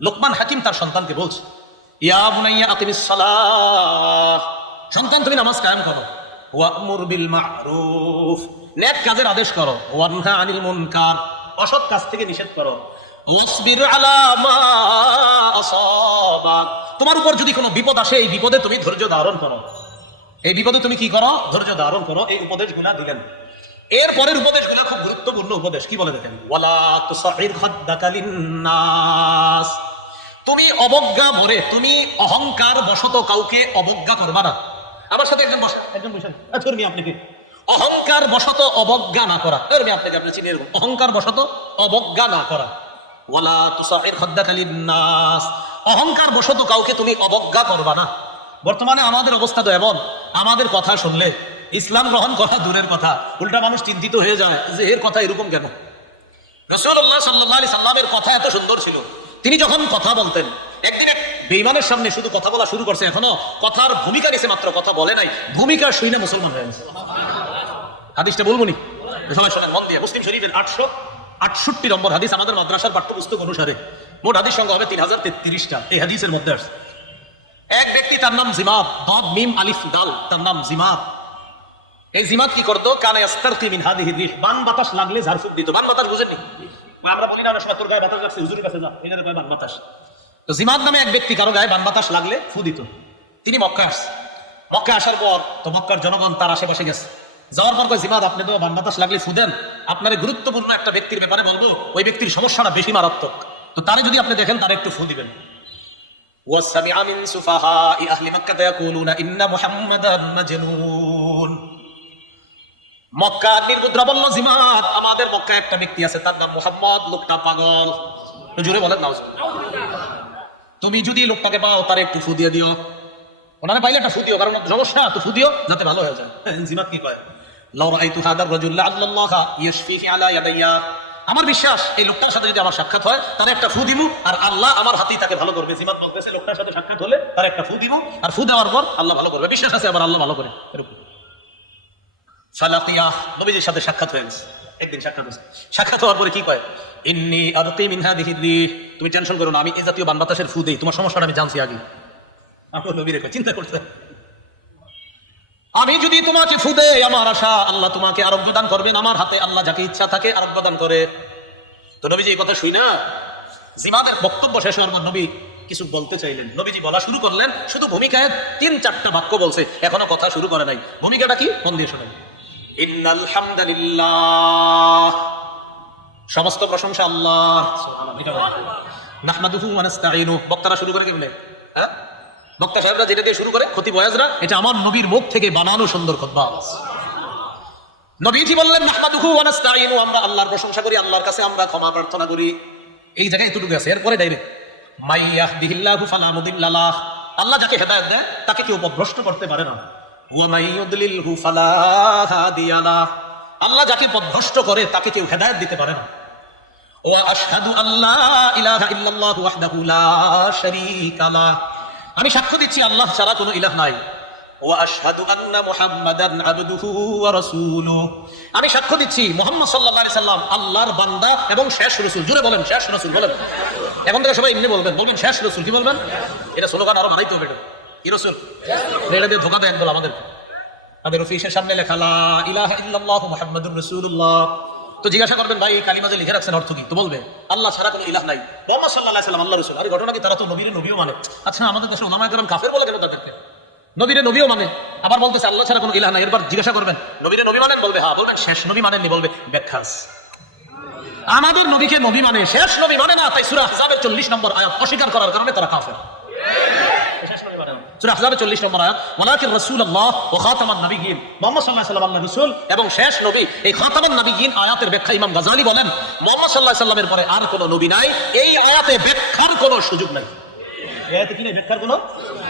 লোকমান হাকিম তার সন্তানকে বলছে, ইয়া বুনাইয়া আকিমিস সালাহ, সন্তান তুমি নামাজ কায়েম করো, ওয়া'মুর বিল মা'রুফ, নেক কাজের আদেশ করো, ওয়ানহা আনিল মুনকার, অসৎ কাজ থেকে নিষেধ করো, ওয়াসবির আলা মা আসাবাক, তোমার উপর যদি কোনো বিপদ আসে এই বিপদে তুমি ধৈর্য ধারণ করো, এই বিপদে তুমি কি করো? ধৈর্য ধারণ করো। এই উপদেশগুলো দিলেন। এর পরের উপদেশগুলো খুব গুরুত্বপূর্ণ উপদেশ। কি বলে দেখেন, ওয়ালা তুসাইর খাদ্দাকা লিন্নাস, তুমি অবজ্ঞা ভরে, তুমি অহংকার বশত কাউকে অবজ্ঞা করবা না। আমার সাথে একজন বসেন, আপনাকে অহংকার বশত অবজ্ঞা না করা, আপনাকে আপনি চিনি এরকম অহংকার বশত অবজ্ঞা না করা। ওয়ালা তুসাইর খাদ্দাকা লিন্নাস, অহংকার বশত কাউকে তুমি অবজ্ঞা করবা না। বর্তমানে আমাদের অবস্থা তো এমন, আমাদের কথা শুনলে ইসলাম গ্রহণ করা দূরের কথা, উল্টা মানুষ চিন্তিত হয়ে যায় যে এর কথা এরকম কেন। রাসূলুল্লাহ সাল্লাল্লাহু আলাইহি সাল্লামের কথা এত সুন্দর ছিল, তিনি যখন কথা বলতেন, একদিন এক বেঈমানের সামনে শুধু কথা বলা শুরু করছে, এখনো কথার ভূমিকা নিছে, মাত্র কথা বলে নাই, ভূমিকা শুনে মুসলমান হয়ে গেছে। হাদিসটা বলবো নি, সবাই শোনেন মন দিয়ে। মুসলিম শরীফের 868 নম্বর হাদিস, আমাদের মাদ্রাসার পাঠ্যপুস্তক অনুসারে মোট হাদিস সংখ্যা হবে 3033টা। এই হাদিসের মধ্যে আসছে এক ব্যক্তি, তার নাম জিমাদ, দাদ মিম আলিফ দাল, তার নাম জিমাদ। এই জিমাদ কি করতো? কানা ইয়াস্তারকি মিন হাদিহি রিহ, বান বাতাস লাগলে ঝাড়ফুঁক দিত। বান বাতাস বুঝেননি? আমরা বলি না অনেক সময় তোর গায়ে বাতাস লাগছে, হুজুরের কাছে যা, এটার গায়ে বান বাতাস। তো জিমাদ নামে এক ব্যক্তি কারো গায়ে বান বাতাস লাগলে ফু দিত। তিনি মক্কায় আসছে। মক্কায় আসার পর তো মক্কার জনগণ তার আশেপাশে গেছে। যাওয়ার পর কয়, জিমাদ আপনি তো বান বাতাস লাগলে ফু দেন, আপনার গুরুত্বপূর্ণ একটা ব্যক্তির ব্যাপারে বলবো, ওই ব্যক্তির সমস্যাটা বেশি মারাত্মক, তো তারে যদি আপনি দেখেন তারে একটু ফু দিবেন। وَسَمِعَ مِنْ سُفَهَاءِ أَهْلِ مَكَّةَ يَقُولُونَ إِنَّ مُحَمَّدًا مَجْنُونٌ। মক্কার নির্বুদ্রা বলল, জিমাদ আমাদের মক্কায় একটা ব্যক্তি আছে, তার নাম মুহাম্মদ, লোকটা পাগল। জোরে বলেন নাউজুবিল্লাহ। তুমি যদি লোকটাকে পাও তার একটু ফু দিয়ে দিও, ওনারে পাইলে একটা ফু দিও, কারণ সমস্যা তো ফু দিও যাতে ভালো হয়ে যায়। জিমাদ কি কয়, লাউ রাআইতু হাদার রাজুল লাআল্লাল্লাহা ইয়াশফিহি আলা ইয়াদাইয়া, আমার বিশ্বাস এই লোকটার সাথে যদি আমার সাক্ষাৎ হয় তার একটা ফু দিব আর আল্লাহ আমার হাতেই তাকে ভালো করবে। জিমাদ বলতেছে, লোকটার সাথে সাক্ষাৎ হলে তার একটা ফু দিব আর ফু দেওয়ার পর আল্লাহ ভালো করবে, বিশ্বাস আছে আবার আল্লাহ ভালো করে। এরকম সালাকিয়া, নবীজির সাথে সাক্ষাৎ হয়ে গেছে। একদিন সাক্ষাৎ হয়েছে, সাক্ষাৎ হওয়ার পরে কি কয়, ইন্নী আরকি মিন হাদিহি রিহ, তুমি টেনশন করো না, আমি এই জাতীয় বান বাতাসের ফু দেই, তোমার সমস্যাটা আমি জানছি আগে। আমার নবীরে কয়, চিন্তা করতে, আমি যদি তোমাকে ফু দেই, আমার আশা আল্লাহ তোমাকে আরোগ্য দান করবেন, আমার হাতে আল্লাহ যাকে ইচ্ছা থাকে আরোগ্য দান করে। তো নবীজি এই কথা শুই না, জিমাদের বক্তব্য শেষ হওয়ার পর নবী কিছু বলতে চাইলেন। নবীজি বলা শুরু করলেন, শুধু ভূমিকায় 3-4টা বাক্য বলছে, এখনো কথা শুরু করে নাই। ভূমিকাটা কি? মন দিয়ে শোনেন। ইন্নাল হামদুলিল্লাহ, সমস্ত প্রশংসা আল্লাহর, নাহমাদুহু ওয়া নাস্তাঈনুহু। বক্তারা শুরু করে কি বলে? হ্যাঁ, বক্তা সাহেবরা যেটা দিয়ে শুরু করে, খতিব ওয়াজরা, এটা আমার নবীর মুখ থেকে বানানো সুন্দর খুতবা। নবীজি বললেন, নাহমাদুহু ওয়া নাস্তাঈনু, আমরা আল্লাহর প্রশংসা করি, আল্লাহর কাছে আমরা ক্ষমা প্রার্থনা করি। এই জায়গায় এতটুকু আছে। এরপরে ডাইরেক্ট মাইয়াহদিহিল্লাহু ফালা মুদিল্লা লাহ, আল্লাহ যাকে হেদায়েত দেয় তাকে কেউ পথভ্রষ্ট করতে পারে না। ওয়া মাইয়ুদলিলহু ফালা হাদিয়া লাহ, আল্লাহ যাকে পথভ্রষ্ট করে তাকে কেউ হেদায়েত দিতে পারে না। ওয়া আশহাদু আল্লা ইলাহা ইল্লাল্লাহু ওয়াহদাহু লা শারীকা লাহ, আমি সাক্ষ্য দিচ্ছি আল্লাহ ছাড়া কোনো ইলাহ নাই। ওয়া আশহাদু আন্না মুহাম্মাদান আবদুহু ওয়া রাসূলুহু, আমি সাক্ষ্য দিচ্ছি মুহাম্মদ সাল্লাল্লাহু আলাইহি সাল্লাম আল্লাহর বান্দা এবং শেষ রাসূল। জোরে বলেন শেষ রাসূল বলেন। এখন থেকে সবাই এমনি বলবেন শেষ রাসূল। কি বলবেন? এটা স্লোগান আরো বাড়াইতে হবে। কি রাসূল? এটা দিয়ে ধোকা দেয় একদল আমাদের। তাদের অফিসের সামনে লেখা লা ইলাহা ইল্লাল্লাহু মুহাম্মাদুর রাসূলুল্লাহ। তো জিজ্ঞাসা করবেন, ভাই কালিমা যে লিখে রাখছেন অর্থ কি? তো বলবে আল্লাহ ছাড়া কোনো ইলাহ নাই, মুহাম্মদ সাল্লাল্লাহু আলাইহি সাল্লাম আল্লাহর রাসূল। আরে ঘটনা কি, তারা তো নবীও মানে। আচ্ছা, আমাদের দেশে উলামায়ে কেরাম কাফের বলে কেন তাদেরকে? নবীও মানে, আবার বলতেছে আল্লাহ ছাড়া কোনো ইলাহ নাই। এরপর জিজ্ঞাসা করবেন, নবী মানেন? বলবে হ্যাঁ। বলবেন শেষ নবী মানেননি? বলবে ব্যাখ্যাস। আমাদের নবীকে নবী মানে, শেষ নবী মানে না। তাই সূরা আহজাবের 40 নম্বর আয়াত অস্বীকার করার কারণে তারা কাফের। শেষ নবী মানে সূরা আহজাবের 40 নম্বর আয়াত, ওয়ালাকিন রাসূলুল্লাহ ওয়া খাতামান নাবিয়্যিন, মুহাম্মদ সাল্লাল্লাহু আলাইহি সাল্লাম আল্লাহর রাসূল এবং শেষ নবী। এই খাতামান নাবিয়্যিন আয়াতের ব্যাখ্যা ইমাম গাযালি বলেন, মুহাম্মদ সাল্লাল্লাহু আলাইহি সাল্লামের পরে আর কোনো নবী নাই, এই আয়াতে ব্যাখ্যার কোনো সুযোগ নাই। এই আয়াতে কি নেই? ব্যাখ্যার কোনো।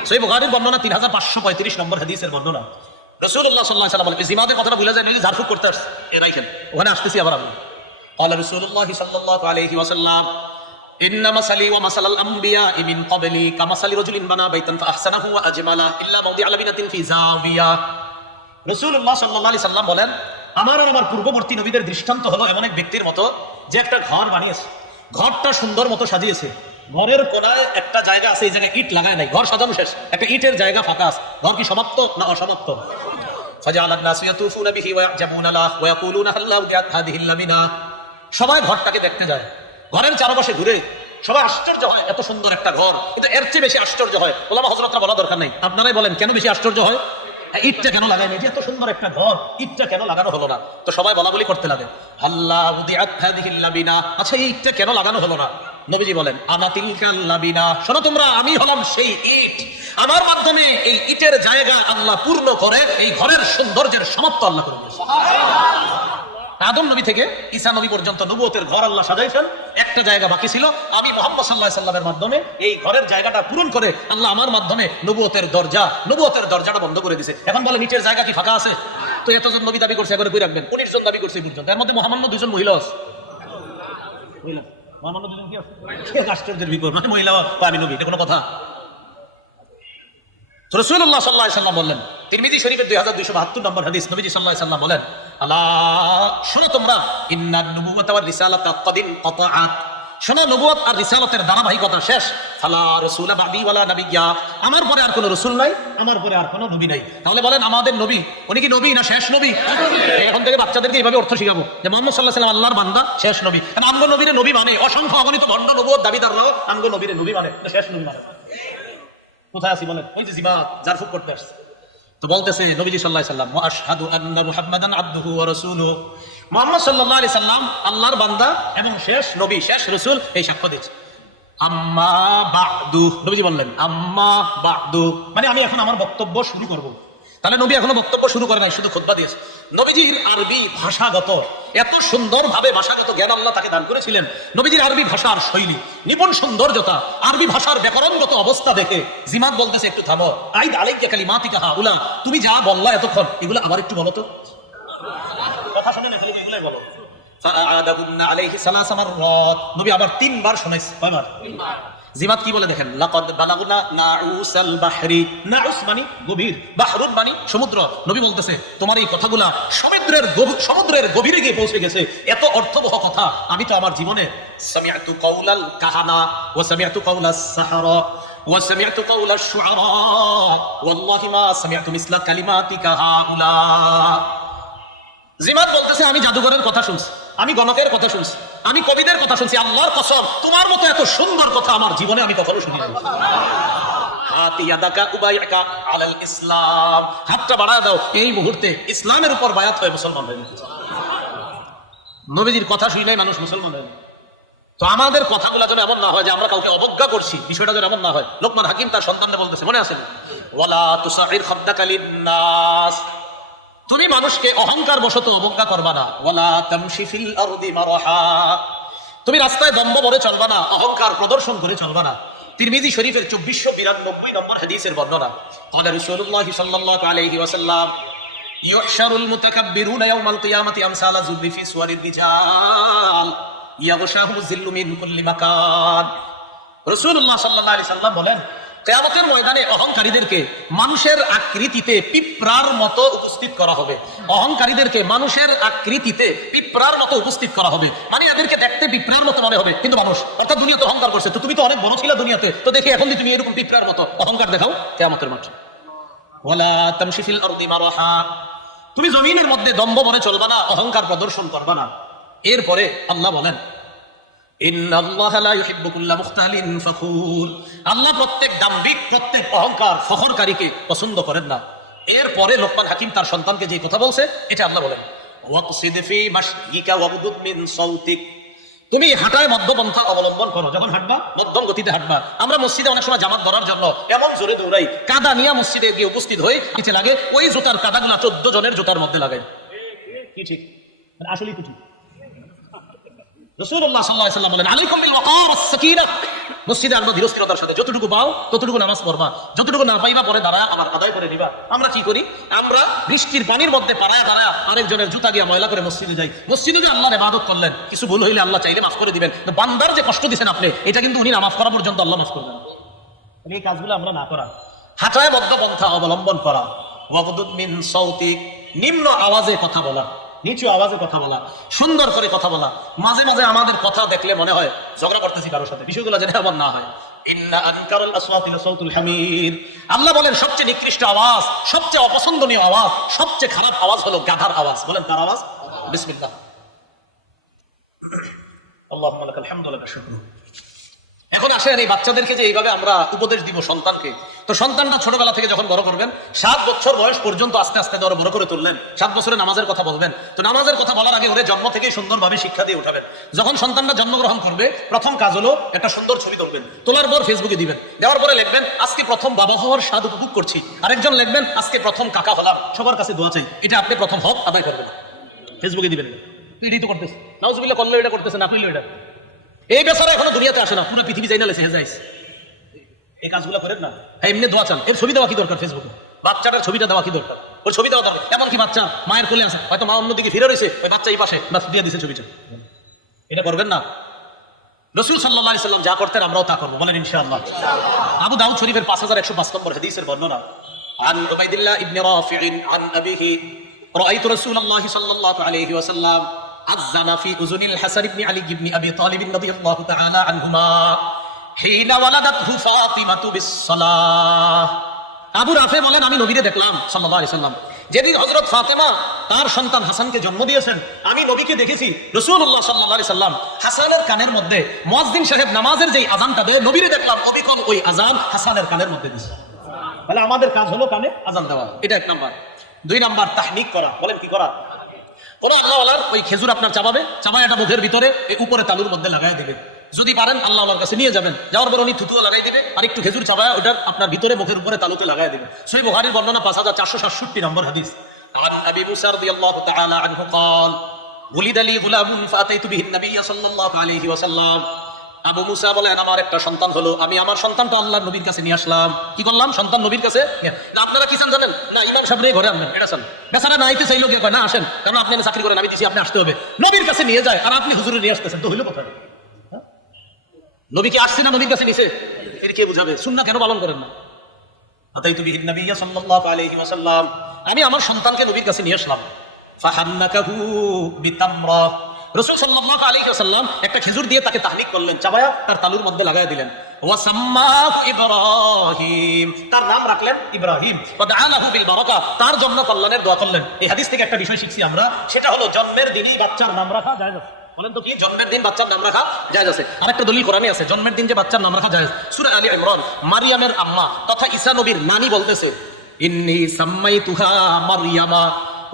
সহিহ বুখারীর বর্ণনা 3535 নম্বর হাদিসের বর্ণনা। রাসূলুল্লাহ সাল্লাল্লাহু আলাইহি সাল্লাম বলেন, জিমাদের কথাটা ভুলে যায় নাকি? ঝাড়ফুঁক করতে আসছে, এ রাখেন, ওখানে আসতেছি আবার আমি। ক্বালা রাসূলুল্লাহ সাল্লাল্লাহু আলাইহি ওয়াসাল্লাম, ইন্না মাসালি ওয়া মাসালাল আমবিয়া মিন ক্বাবলি কামাসালি রাজুলিন বানা বাইতান ফাআহসানাহু ওয়া আজমালা ইল্লা মাওদিআ লাবিনাতিন ফি যাওবিয়া। রাসূলুল্লাহ সাল্লাল্লাহু আলাইহি সাল্লাম বলেন, আমার আর আমার পূর্ববর্তী নবীদের দৃষ্টান্ত হলো এমন এক ব্যক্তির মতো যে একটা ঘর বানিয়েছে, ঘরটা সুন্দর মতো সাজিয়েছে, ঘরের কোনায় একটা জায়গা আছে, এই জায়গায় ইট লাগায় নাই, ঘর সাজানো শেষ, একটা ইটের জায়গা ফাঁকা আছে, ঘর কি সমাপ্ত না অসমাপ্ত? সবাই ঘরটাকে দেখতে যায়, ঘরের চারপাশে ঘুরে সবাই আশ্চর্য হয়, এত সুন্দর একটা ঘর। কিন্তু এর চেয়ে বেশি আশ্চর্য হয়, ওলামা হযরতরা বলা দরকার নেই, আপনারাই বলেন কেন বেশি আশ্চর্য হয়? ইটটা কেন লাগায়নি? এত সুন্দর একটা ঘর, ইটটা কেন লাগানো হলো না? তো সবাই বলা বলি করতে লাগে, আল্লাহ উদিআত হাযিহিল লাবিনা, আচ্ছা এই ইটটা কেন লাগানো হলো না? নবীজি বলেন, আনা তিলকাল লাবিনা, শোনো তোমরা, আমি হলাম সেই ইট, আমার মাধ্যমে এই ইটের জায়গা আল্লাহ পূর্ণ করে এই ঘরের সৌন্দর্যের সমাপ্ত আল্লাহ করে দিয়েছেন। আদম নবী থেকে ঈসা নবী পর্যন্ত নবুয়তের ঘর আল্লাহ সাজাইছেন, একটা জায়গা বাকি ছিল, আমি মুহাম্মদ সাল্লাল্লাহু আলাইহি সাল্লামের মাধ্যমে এই ঘরের জায়গাটা পূরণ করে আল্লাহ আমার মাধ্যমে নবুয়তের দরজাটা বন্ধ করে দিয়েছে। এখন বলে নিচের জায়গা কি ফাঁকা আছে? তো এতজন নবী দাবি করছে, এবারে কই রাখবেন? 19 জন দাবি করছে পর্যন্ত, এর মধ্যে মুহাম্মদ 2 জন মহিলা আছে। মুহাম্মদ 2 জন কি আছে? আশ্চর্যের বিপদ, মানে মহিলা আমি নবী, এটা কোনো কথা? রাসূলুল্লাহ সাল্লাল্লাহু আলাইহি সাল্লাম বললেন, তিরমিজি শরীফের 2272 নম্বর হাদিস, নবীজি সাল্লাল্লাহু আলাইহি সাল্লাম বলেন, আলা শোনো তোমরা, ইন্নান নুবুওয়াতা ওয়ার রিসালাতা ক্বাদ ইনকাতাআত, শোনো নবুয়ত আর রিসালাতের ধারাবাহিকতা শেষ, ফালা রাসূলা বাদি ওয়ালা নাবিয়্যা, আমার পরে আর কোনো রাসূল নাই, আমার পরে আর কোনো নবী নাই। তাহলে বলেন আমাদের নবী, উনি কি নবী না শেষ নবী? এখন থেকে বাচ্চাদেরকে এইভাবে অর্থ শিখাবো যে মুহাম্মদ সাল্লাল্লাহু আলাইহি সাল্লাম আল্লাহর বান্দা, শেষ নবী। কারণ আমগো নবীরে নবী মানে, অসংখ্য অগণিত ভণ্ড নবুয়ত দাবিদাররাও আমগো নবীরে নবী মানে, শেষ নবী মানে। কোথায় আছি বলেন? ওই যে জিমাত জারফুক করতে আসছে, তো বলতেছে নবীজি সাল্লাল্লাহু আলাইহি সাল্লাম, ওয়া আশহাদু আন্না মুহাম্মাদান আবদুহু ওয়া রাসূলুহু, মুহাম্মদ সাল্লাল্লাহু আলাইহি সাল্লাম আল্লাহর বান্দা এবং শেষ নবী, শেষ রাসূল, এই সাক্ষ্য দিচ্ছে। আম্মা বা'দু, নবীজি বললেন আম্মা বা'দু, মানে আমি এখন আমার বক্তব্য শুরু করব। তাহলে নবী এখনো বক্তব্য শুরু করে নাই, শুধু খুতবা দিয়েছে। নবীজির আরবি ভাষাগত এত সুন্দরভাবে ভাষাগত জ্ঞান আল্লাহ তাকে দান করেছিলেন। নবীজির আরবি ভাষার শৈলী, নিপুণ সৌন্দর্যতা, আরবি ভাষার ব্যাকরণগত অবস্থা দেখে জিমাত বলতেছে, একটু থামো, আইদ আলাইকা কালিমাতিকা হাউলা, তুমি যা বললা এতক্ষণ, এগুলো আবার একটু বলো তো, কথা শুনে না, খালি এগুলাই বলো। ফাআদাহুন্না আলাইহি সালাসা মাররাত, নবী আবার 3 বার শোনাইছে। কয়বার? জিমাত কি বলে দেখেন, লাকাদ বালাগুনা নাউসাল বাহরি, নাউস মানে গভীর, বাহরুন মানে সমুদ্র। নবী বলতেছে তোমার এই কথাগুলা সমুদ্রের গভীরে গিয়ে পৌঁছে গেছে, এত অর্থবহ কথা আমি তো আমার জীবনে সামিআতু কাউলাল কাহানা ওয়া সামিআতু কাউলাস সাহারা ওয়া সামিআতু কাউলাশ শুআরা ওয়াল্লাহি মা সামিআতু মিসলা কালিমাতিকা হাউলা। জিমাত বলতেছে আমি জাদুঘরের কথা শুনছি, আমি গণকের কথা শুনছি, আমি কবিদের কথা শুনছি, আল্লাহর কসম তোমার মতো এত সুন্দর কথা আমার জীবনে আমি কখনো শুনি নাই। ইসলাম, হাতটা বাড়ায় দাও, এই মুহূর্তে ইসলামের উপর বায়াত হয়ে মুসলমান হয়ে গেছে। নবীজির কথা শুনে মানুষ মুসলমান হয়ে। তো আমাদের কথাগুলো যেন এমন না হয় যে আমরা কাউকে অবজ্ঞা করছি, বিষয়টা যেন এমন না হয়। লোকমান হাকিম তার সন্তানকে বলতেছে, মনে আছে, ওয়ালা তুসাইর খাদ্দাকা লিন-নাস, তুমি মানুষকে অহংকার বশত অবজ্ঞা করবা না, ওয়ালা তামশি ফিল আরদি মারহা, তুমি রাস্তায় দম্ভ ভরে চলবা না, অহংকার প্রদর্শন করে চলবা না। তিরমিজি শরীফের 2492 নম্বর হাদিসের বর্ণনা, ক্বালা রাসূলুল্লাহ সাল্লাল্লাহু আলাইহি ওয়াসাল্লাম, ইউহশারুল মুতাকাব্বিরুনা ইয়াওমাল কিয়ামাতি আমসালা যুবরি ফি সুওয়ারির রিজাল ইয়াগশাহু যিল্লু মিন কুল্লি মাকান। রাসূলুল্লাহ সাল্লাল্লাহু আলাইহি সাল্লাম বলেন, কিয়ামতের ময়দানে অহংকারীদেরকে মানুষের আকৃতিতে পিঁপড়ার মতো উপস্থিত করা হবে। অহংকারীদেরকে মানুষের আকৃতিতে পিঁপড়ার মতো উপস্থিত করা হবে, মানে এদেরকে দেখতে পিঁপড়ার মতো মনে হবে, কিন্তু মানুষ, অর্থাৎ দুনিয়াতে অহংকার করছে, তো তুমি তো অনেক বড় ছিলে দুনিয়াতে, তো দেখি এখন তুমি এরকম পিঁপড়ার মতো অহংকার দেখাও কিয়ামতের মাঠে। ওয়ালা তামশি ফিল আরদি মারহা, তুমি জমিনের মধ্যে দম্ভ ভরে চলবা না, অহংকার প্রদর্শন করবা না। এরপরে আল্লাহ বলেন, ইন্নাল্লাহা লা ইউহিব্বু কুল্লা মুখতালিন ফখুর, আল্লাহ প্রত্যেক দাম্ভিক, প্রত্যেক অহংকার ফখরকারীকে পছন্দ করেন না। এরপরে লোকমান হাকিম তার সন্তানকে যে কথা বলছে, এটা আল্লাহ বলেন, ওয়াকসিদ ফি মাশইকা ওয়াগদুদ মিন সাউতিক, তুমি হাঁটায় মধ্যপন্থা অবলম্বন করো, যখন হাঁটবা মধ্যম গতিতে হাঁটবা। আমরা মসজিদে অনেক সময় জামাত ধরার জন্য এমন জোরে দৌড়াই, কাদা নিয়ে মসজিদে গিয়ে উপস্থিত হয়ে নিচে লাগে, ওই জুতার কাদাগুলা 14 জনের জুতার মধ্যে লাগাই। কি ঠিক? আসলেই তো ঠিক। রাসূলুল্লাহ সাল্লাল্লাহু আলাইহি ওয়াসাল্লাম বলেন, আলাইকুম বিল ওয়াকার ওয়াস সাকিনা, মসজিদে আসবা ধীরস্থিরতার সাথে, যতটুকু পাও ততটুকু নামাজ পড়বা, যতটুকু না পাইবা পরে দাঁড়া আবার আদায় করে নিবা। আমরা কি করি? আমরা বৃষ্টির পানির মধ্যে দাঁড়ায় আরেকজনের জুতা দিয়ে ময়লা করে মসজিদে যাই। মসজিদে যে আল্লাহর ইবাদত করলেন, কিছু ভুল হইলে আল্লাহ চাইলে মাফ করে দিবেন, বান্দার যে কষ্ট দিবেন আপনি, এটা কিন্তু উনি না মাফ করা পর্যন্ত আল্লাহ মাফ করবেন। এই কাজগুলো আমরা না করা, হাঁটায় মধ্যপন্থা অবলম্বন করা, ওয়াগদুদ মিন সাউতিক, নিম্ন আওয়াজে কথা বলা, নিচু আওয়াজে কথা বলা, সুন্দর করে কথা বলা। মাঝে মাঝে আমাদের কথা দেখলে মনে হয় ঝগড়া করতেছি কারোর সাথে, বিষয়গুলো যেন এমন না হয়। ইন্না আনকারাল আসওয়াতি লাসাউতুল হামির, আল্লাহ বলেন সবচেয়ে নিকৃষ্ট আওয়াজ, সবচেয়ে অপছন্দনীয় আওয়াজ, সবচেয়ে খারাপ আওয়াজ হলো গাধার আওয়াজ। বলেন কার আওয়াজ? বিসমিল্লাহ। আল্লাহুম্মা লাকাল হামদু ওয়া লাকাশ শুকরু। এখন আসেন এই বাচ্চাদেরকে যে এইভাবে আমরা উপদেশ দিব সন্তানকে, তো সন্তানটা ছোটবেলা থেকে যখন বড় করবেন, 7 বছর বয়স পর্যন্ত আস্তে আস্তে ধরে বড় করে তুললেন, 7 বছরে নামাজের কথা বলবেন, তো নামাজের কথা বলার আগে ওরে জন্ম থেকেই সুন্দরভাবে শিক্ষা দিয়ে উঠাবেন। যখন সন্তানটা জন্মগ্রহণ করবে, প্রথম কাজ হলো একটা সুন্দর ছবি তুলবেন, তোলার পর ফেসবুকে দিবেন, দেওয়ার পরে লিখবেন আজকে প্রথম বাবা হওয়ার স্বাদ উপভোগ করছি। আরেকজন লিখবেন আজকে প্রথম কাকা হলাম, সবার কাছে দোয়া চাই। এটা আপনি প্রথম হক আদায় করবেন, ফেসবুকে দিবেন। এটাই তো করতেছে, নাউজুবিল্লাহ করলেও এটা করতেছে, না করলেও এটা। এই বেচারা এখনো দুনিয়াতে আসে না, পুরো পৃথিবী যাই না লেছে হেজাইস। এই কাজগুলো করেন না। হ্যাঁ, এমনি দোয়া চান, এর ছবি দেওয়া কি দরকার ফেসবুকে? বাচ্চাটার ছবিটা দেওয়া কি দরকার? ওর ছবি দেওয়া দরকার। এমনকি বাচ্চা মায়ের কোলে আছে, হয়তো মা অন্যদিকে ফিরে রয়েছে, ওই বাচ্চা এই পাশে বাস দিয়ে দিছে ছবিটা। এটা করবেন না। রাসূল সাল্লাল্লাহু আলাইহি সাল্লাম যা করতেন আমরাও তা করবো, বলেন ইনশাআল্লাহ। আবু দাউদ শরীফের 5105 নম্বর হাদিসের বর্ণনা, আন উবাইদুল্লাহ ইবনে রাফি'in আন আবিহি রাআইতু রাসূলুল্লাহ সাল্লাল্লাহু আলাইহি ওয়াসাল্লাম আযানা ফি উযুনিল হাসান ইবনে আলী ইবনে আবি তালিব রাদিয়াল্লাহু তাআলা আনহুমা হিনা ওয়ালাদাতহু ফাতিমাতু বিস-সালাহ। আবু রাফে বলেন আমি নবীরে দেখলাম সাল্লাল্লাহু আলাইহি সাল্লাম, যেদিন হযরত ফাতেমা তার সন্তান হাসানকে জন্ম দিয়েছেন, আমি নবীকে দেখেছি রাসূলুল্লাহ সাল্লাল্লাহু আলাইহি সাল্লাম হাসানের কানের মধ্যে মুয়াজ্জিন সাহেব নামাজের যেই আযানটা দেয়, নবীরে দেখলাম অবিকল ওই আযান হাসানের কানের মধ্যে দিয়েছে। তাহলে আমাদের কাজ হলো কানে আযান দেওয়া, এটা 1 নাম্বার। 2 নাম্বার তাহনিক করা। বলেন কি করা? কোন আল্লাহওয়ালার ওই খেজুর আপনার চাবাবে, চাবায় এটা মুখের ভিতরে এই উপরে তালুর মধ্যে লাগাই দেবে। যদি পারেন আল্লাহওয়ালার কাছে নিয়ে যাবেন, যাওয়ার পর উনি থুতুও লাগাই দেবে, আর একটু খেজুর চাবায় ওটার আপনার ভিতরে মুখের উপরে তালুতে লাগাই দেবে। সহিহ বুখারীর বর্ণনা 5467 নম্বর হাদিস। আন আবি মুসা রাদিয়াল্লাহু তাআলা আনহু قال ولد لي غلام فاتيت به النبي صلى الله عليه وسلم। আবু মুসা বলেন আমার একটা সন্তান হলো, আমি আমার সন্তানটা আল্লাহর নবীর কাছে নিয়ে আসলাম। কি করলাম? সন্তান নবীর কাছে। আপনারা কি চান জানেন? না, ইমাম সাহেব ঘরে আনবেন, এটা চান। বেচারা না আইতে চাইলো, কে কয় না আসেন, কারণ আপনি চাকরি করেন, আমি দিছি, আপনি আসতে হবে। নবীর কাছে নিয়ে যায়, আর আপনি হুজুরে নিয়ে আসতেছেন, তো হইল কোথায়? নবীকে আসছে না নবীর কাছে নিছে, এর কে বুঝাবে? সুন্নাহ কেন পালন করেন না? আতাইতু বিহিন নবিয়্য সাল্লাল্লাহু আলাইহি ওয়াসাল্লাম, আমি আমার সন্তানকে নবীর কাছে নিয়ে আসলাম। ফাহান্নাকাহু বিতামরা, রাসূল সাল্লাল্লাহু আলাইহি ওয়াসাল্লাম একটা খেজুর দিয়ে তাকে তাহনিক করলেন, চাবায়া তার তালুর মধ্যে লাগায় দিলেন। ওয়া সাম্মাহু ইব্রাহিম, তার নাম রাখলেন ইব্রাহিম। ওয়া দাআলাহু বিল বারাকা, তার জন্য কল্যাণের দোয়া করলেন। এই হাদিস থেকে একটা বিষয় শিখছি আমরা, সেটা হলো জন্মের দিনই বাচ্চার নাম রাখা জায়েজ আছে। বলেন তো কি? জন্মের দিন বাচ্চার নাম রাখা জায়েজ আছে। আরেকটা দলিল কোরআনে আছে জন্মের দিন যে বাচ্চার নাম রাখা জায়েজ। সূরা আলী ইমরান, মারিয়ামের আম্মা তথা ঈসা নবীর নানী বলতেছে, ইন্নী সাম্মাইতুহা মারইয়ামা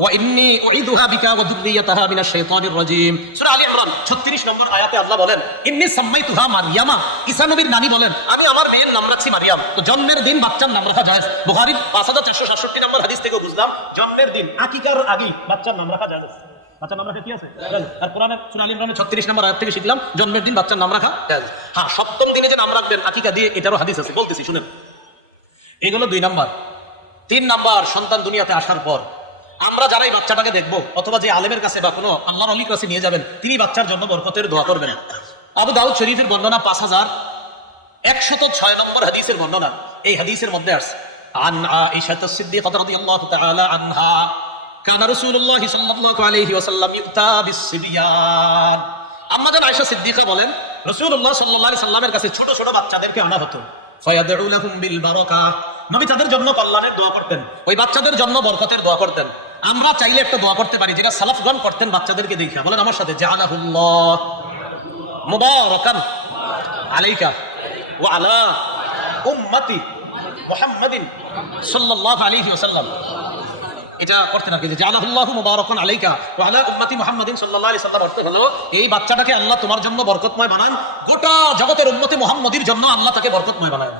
ওয়া ইন্নী উঈদুহা বিকা ওয়া যুররিয়াতাহা মিনাশ শাইতানির রাজীম। সূরা আলী ইমরান 36 নম্বর আয়াতে আল্লাহ বলেন, ইন্নী সাম্মাইতুহা মারইয়ামা, ঈসা নবীর নানী বলেন আমি আমার মেয়ের নাম রাখছি মারিয়াম। তো জন্মের দিন বাচ্চার নাম রাখা জায়েজ। বুখারী 5467 নম্বর হাদিস থেকে বুঝলাম জন্মের দিন আকিকার আগে বাচ্চার নাম রাখা জায়েজ। বাচ্চার নাম রাখা কি আছে? আর কোরআনে সূরা আলী ইমরানের 36 নম্বর আয়াত থেকে শিখলাম জন্মের দিন বাচ্চার নাম রাখা জায়েজ। হ্যাঁ, সপ্তম দিনে যে নাম রাখবেন আকিকা দিয়ে, এটারও হাদিস আছে, বলতেছি শুনেন। এইগুলো 2 নাম্বার। 3 নাম্বার, সন্তান দুনিয়াতে আসার পর আমরা যারা এই বাচ্চাটাকে দেখবো, অথবা যে আলেমের কাছে বা কোনো আল্লাহর ওলির কাছে নিয়ে যাবেন, তিনি বাচ্চার জন্য বরকতের দোয়া করবেন। আবু দাউদ শরীফের বর্ণনা 5106 নম্বর হাদিসের বর্ণনা। এই হাদিসের মধ্যে আছে আন আয়েশা সিদ্দিকাহ রাদিয়াল্লাহু তাআলা আনহা কানা রাসূলুল্লাহ সাল্লাল্লাহু আলাইহি ওয়াসাল্লাম ইউতা বিস-সিবিয়ান। আম্মা জান আয়েশা সিদ্দিকা বলেন রাসূলুল্লাহ সাল্লাল্লাহু আলাইহি সাল্লামের কাছে ছোট ছোট বাচ্চাদেরকে আনা হতো। ফায়াদউ লাহুম বিল বারাকা, নবী তাদের জন্য কল্যাণের দোয়া করতেন, ওই বাচ্চাদের জন্য বরকতের দোয়া করতেন। আমরা চাইলে একটা দোয়া করতে পারি যেটা সালাফগণ করতেন বাচ্চাদেরকে দেখা। বলেন আমার সাথে, জাআলাহুল্লাহ মুবারাকান আলাইকা ওয়া আলা উম্মতি মুহাম্মাদিন সাল্লাল্লাহু আলাইহি ওয়াসাল্লাম। এটা করতেন আর কি, জাআলাহুল্লাহু মুবারাকান আলাইকা ওয়া আলা উম্মতি মুহাম্মাদিন সাল্লাল্লাহু আলাইহি ওয়াসাল্লাম। অর্থ হলো এই বাচ্চাটাকে আল্লাহ তোমার জন্য বরকতময় বানান, গোটা জগতের উম্মতে মুহাম্মাদির জন্য আল্লাহ তাকে বরকতময় বানায়।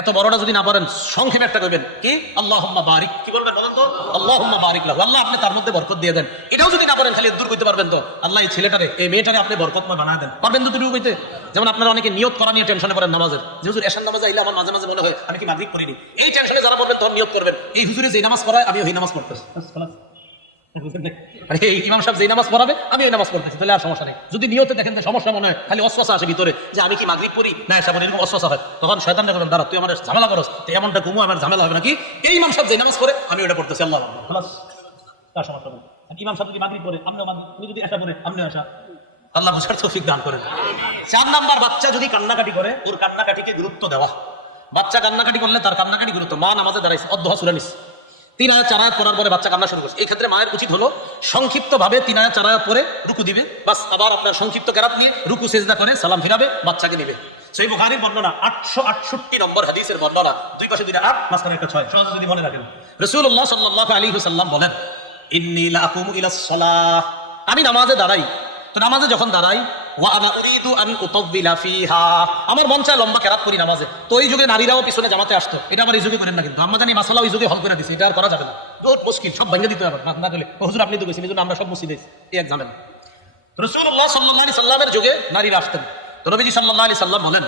এত বড়টা যদি না পারেন, সংক্ষেপে একটা করবেন কি, আল্লাহুম্মা বারিক। কি বলবেন বলেন তো? আল্লাহুম্মা বারিক লাহু, আল্লাহ আপনি তার মধ্যে বরকত দিয়ে দেন। এটাও যদি না পারেন, খালি দূর করতে পারবেন তো, আল্লাহ এই ছেলেটারে এই মেয়েটারে আপনি বরকতময় বানায় দেন। পারবেন তো দুটো কইতে? যেমন আপনারা অনেকে নিয়ত করা নিয়ে টেনশনে পড়েন নামাজের, যে হুজুর এশার নামাজে আইলে আমার মাঝে মাঝে মনে হয় আমি কি মাগরিব পড়িনি। এই টেনশনে যারা পড়বেন তখন নিয়ত করবেন, এই হুজুরে যেই নামাজ পড়ায় আমি ওই নামাজ পড়তেছি। এই ইমাম সাহেব যেই নামাজ পড়াবে আমি ওই নামাজ পড়তেছি, তাহলে আর সমস্যা নেই। যদি নিয়তে দেখেন সমস্যা মনে হয়, খালি ওয়াসওয়াসা আসে ভিতরে যে আমি কি মাগরিব পড়ি না এসা পড়ি, এরকম ওয়াসওয়াসা হয়, তখন শয়তান দেখবেন দাঁড়া তুই আমার ঝামেলা করস, তো এমনটা ঘুমো আমার ঝামেলা হবে নাকি। এই ইমাম সাহেব যেই নামাজ পড়ে আমি ওটা পড়তেছি, আল্লাহ খালাস, তার সমস্যা নেই। ইমাম সাহেব যদি মাগরিব পড়ে আপনিও মাগরিব, তুমি যদি এশা পড়ে আপনিও এশা। আল্লাহ বুঝার তৌফিক দান করেন। 4 নাম্বার, বাচ্চা যদি কান্নাকাটি করে ওর কান্নাকাটিকে গুরুত্ব দেওয়া। বাচ্চা কান্নাকাটি করলে তার কান্নাকাটি গুরুত্ব। মা নামাজে দাঁড়াইছে, অদ্দোহা সূরা নিস, 3 আয়াত 4 আয়াত পড়ার পরে বাচ্চা কান্না শুরু করছে, এই ক্ষেত্রে মায়ের উচিত হলো সংক্ষিপ্ত ভাবে 3 আয়াত 4 আয়াত পরে রুকু দিবে, বাস আবার আপনার সংক্ষিপ্ত কেরাত নিয়ে রুকু সিজদা করে সালাম ফিরাবে, বাচ্চাকে নিবে। সহিহ বুখারীর বর্ণনা 868 নম্বর হাদিসের বর্ণনা, দুই পাশে দুইটা 8 মাঝখানে একটা 6, সহজে যদি মনে রাখেন। রাসূলুল্লাহ সাল্লাল্লাহু আলাইহি ওয়াসাল্লাম বলেন, ইন্নী লা আকুমু ইলাস সালাহ, আমি নামাজে দাঁড়াই, তো নামাজে যখন দাঁড়াই, ওয়া আনা উরিদু আন উতাব্বিলা ফিহা, আমার মন চায় লম্বা কেরাত করি নামাজে। তো এই যুগে নারীরাও পিছনে জামাতে আসতো, এটা আবার এই যুগে করেন না, কিন্তু আমরা জানি মাসালা ওই যুগে হল করে দিছি, এটা আর করা যাবে না, বহুত মুশকিল, সব ভেঙে দিতে হবে না গেলে। হুজুর আপনি তো গেছেন, এই জন্য আমরা সব মুছি দিয়েছি, এই এক ঝামেলা। রাসূলুল্লাহ সাল্লাল্লাহু আলাইহি সাল্লামের যুগে নারীরা আসতেন, তো নবীজি সাল্লাল্লাহু আলাইহি সাল্লাম বলেন,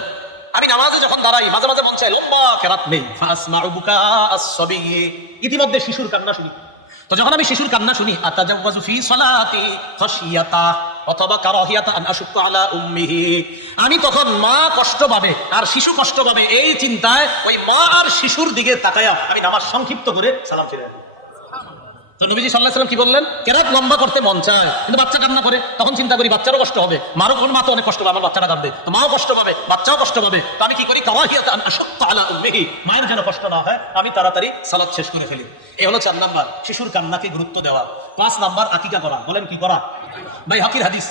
আমি নামাজে যখন দাঁড়াই মাঝে মাঝে মন চায় লম্বা কেরাত নেই, ফাসমাউ বুকা আস-সাবী, ইতিমধ্যে শিশুর কান্না শুনি। তো যখন আমি শিশুর কান্না শুনি, আতাজাওয়াজু ফি সালাতি খাশিয়াতা অথবা কারাহিয়াতা আন আশুক্কা আলা উম্মিহি, আমি তখন মা কষ্ট পাবে আর শিশু কষ্ট পাবে এই চিন্তায় ওই মা আর শিশুর দিকে তাকায়া আমি নামাজ সংক্ষিপ্ত করে সালাম ফিরাই দিই। তো নবীজি সাল্লাল্লাহু আলাইহি ওয়াসাল্লাম কি বললেন, কেরাত লম্বা করতে মন চায় কিন্তু বাচ্চা কান্না করে, তখন চিন্তা করি বাচ্চারও কষ্ট হবে, মারও কোন মা তো অনেক কষ্ট পাবে, আমার বাচ্চাটা কাঁদবে, তো মাও কষ্ট পাবে বাচ্চাও কষ্ট পাবে, তো আমি কি করি, কারাহিয়াতা আন আশুক্কা আলা উম্মিহি, মায়ের যেন কষ্ট না হয় আমি তাড়াতাড়ি সালাত শেষ করে ফেলি। এই হলো 4 নাম্বার, শিশুর কান্নাকে গুরুত্ব দেওয়া। 5 নাম্বার, আকিকা করা। বলেন কি করা? বাইহাকির হাদিস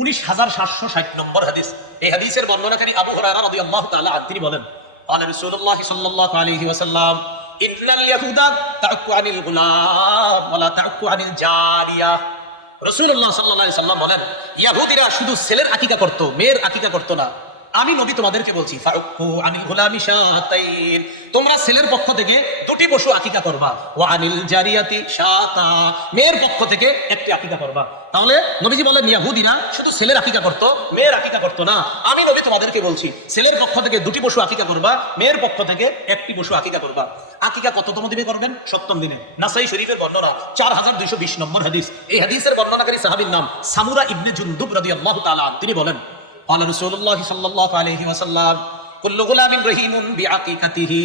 19760 নম্বর হাদিস, এই হাদিসের বর্ণনাকারী আবু হুরায়রা রাদিয়াল্লাহু তাআলা আনহু তিনি বলেন, ক্বালা রাসূলুল্লাহ সাল্লাল্লাহু আলাইহি ওয়াসাল্লাম, ইন্নাল ইয়াহুদা তা'আক্কু আনিল গুলাম ওয়া লা তা'আক্কু আনিল জারিয়া। রাসূলুল্লাহ সাল্লাল্লাহু আলাইহি সাল্লাম বলেন, ইহুদিরা শুধু ছেলের আকিকা করত, মেয়ের আকিকা করত না। আমি নবী তোমাদেরকে বলছি, ফাউকু আনিল গুলামি শাতাইন, তোমরা ছেলের পক্ষ থেকে 2টি পশু আকিকা করবা, ওয়া আনিল জারিয়াতি শাতা, মেয়ের পক্ষ থেকে 1টি আকিকা করবা। তাহলে নবীজি বলেন, ইহুদিরা শুধু ছেলের আকিকা করত, মেয়ের আকিকা করত না। আমি নবী তোমাদেরকে বলছি, ছেলের পক্ষ থেকে 2টি পশু আকিকা করবা, মেয়ের পক্ষ থেকে 1টি পশু আকিকা করবা। আকিকা কততম দিনে করবেন? 7ম দিনে। নাসাই শরীফের বর্ণনা 4220 নম্বর হাদিস, এই হাদিসের বর্ণনাকারী সাহাবীর নাম সামুরা ইবনে জুনদুব রাদিয়াল্লাহু তাআলা আনহু, তিনি বলেন, ক্বালা রাসূলুল্লাহ সাল্লাল্লাহু আলাইহি ওয়াসাল্লাম, কুল্লু গুলামিন রহিনুন বিআকিকাতিহি,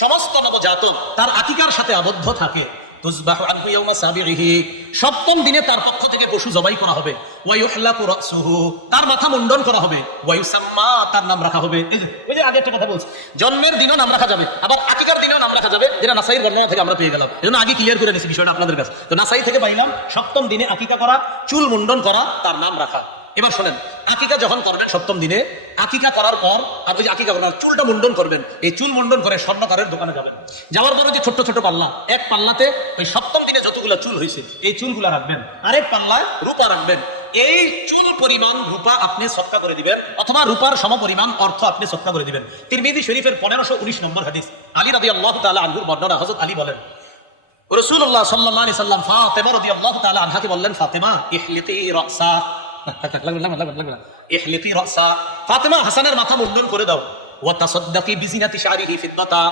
সমস্ত নবজাতক তার আকিকার সাথে আবদ্ধ থাকে। তুযবাহু আনহু ইয়াওমা সাবিহি, 7ম দিনে তার পক্ষ থেকে পশু জবাই করা হবে। ওয়া ইউহলাকু রাসুহু, তার মাথা মুন্ডন করা হবে। ওয়া ইউসাম্মা, তার নাম রাখা হবে। এই যে আগে একটা কথা বলছি, জন্মের দিনও নাম রাখা যাবে, আবার আকিকার দিনেও নাম রাখা যাবে, যেটা নাসাইর বর্ণনা থেকে আমরা পেয়ে গেলাম। এজন্য আগে ক্লিয়ার করে নিয়েছি বিষয়টা আপনাদের কাছে। তো নাসাই থেকে পাইলাম 7ম দিনে আকিকা করা, চুল মুন্ডন করা, তার নাম রাখা। এবার শোনেন, আকিকা যখন করবেন 7ম দিনে, আকিকা করার পর আর ওই যে আকিকা করার চুলটা মুন্ডন করবেন, এই চুল মুন্ডন করে স্বর্ণকারের দোকানে যাবেন। যাওয়ার পরে যে ছোট্ট ছোট পাল্লা, এক পাল্লাতে ওই 7ম দিনে যতগুলো চুল হয়েছে এই চুলগুলা রাখবেন, আরেক পাল্লায় রূপা রাখবেন। এই চুল পরিমাণ রূপা আপনি সদকা করে দিবেন, অথবা রূপার সমপরিমাণ অর্থ আপনি সদকা করে দিবেন। তিরমিজি শরীফের 1519 নম্বর হাদিস, আলী রাদিয়াল্লাহু তাআলা আনহুর বর্ণনা। হযরত আলী বলেন, রাসূলুল্লাহ সাল্লাল্লাহু আলাইহি সাল্লাম ফাতেমা রাদিয়াল্লাহু তাআলা আনহাকে বললেন, ফাতেমা ইহলিতি রাসা, ইহলিতি রাসা, ফাতেমা হাসানের মাথা মুন্ডন করে দাও। ওয়া তাসাদ্দাকি বিজিনাতি শারিহি ফিদ্দাতা,